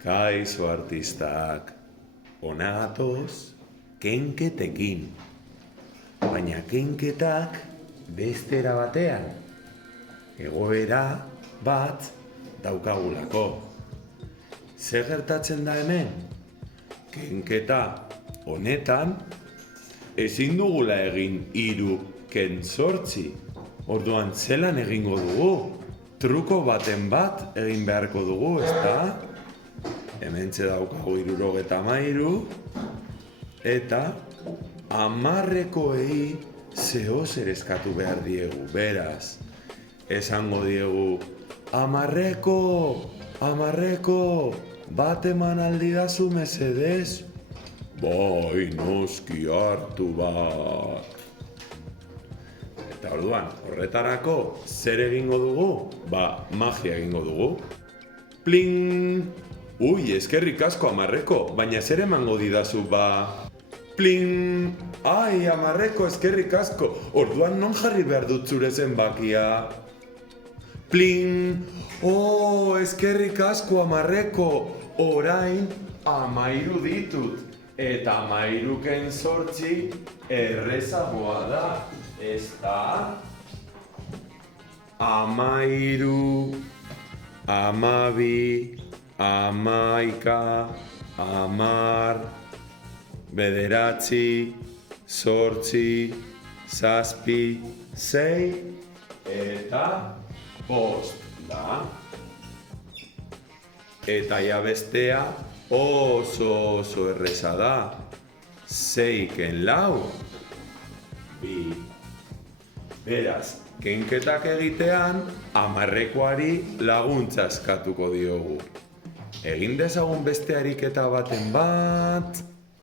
Kaixo artistak, hona gatoz, kenketekin. Baina kenketak beste era batean. Egoera bat daukagulako. Zer gertatzen da hemen? Kenketa honetan ezin dugula egin 3 ken 8. Orduan zelan egingo dugu? Truko baten bat egin beharko dugu, ezta? Hementxe daukagu 73 eta 10koei zehozer eskatu behar diegu. Beraz, esango diegu 10, bat eman aldidazu mesedez? Bai, noski hartu bat. Eta orduan, horretarako zer egingo dugu? Magia egingo dugu. Pling! Ui, eskerrik asko 10, baina zer emango didazu Pling! Ai, 10, eskerrik asko. Orduan non jarri behar dut zure zenbakia? Pling! Oh, eskerrik asko 10, orain 13 ditut. Eta 13 ken 8 errezagoa da. Ez da? 13, 12, 11, 10, 9, 8, 7, 6 eta 5 da. Eta ja bestea oso erreza da. 6 ken 4, 2. Beraz, kenketak egitean 10koari laguntza eskatuko diogu. Egin dezagun beste ariketa baten bat.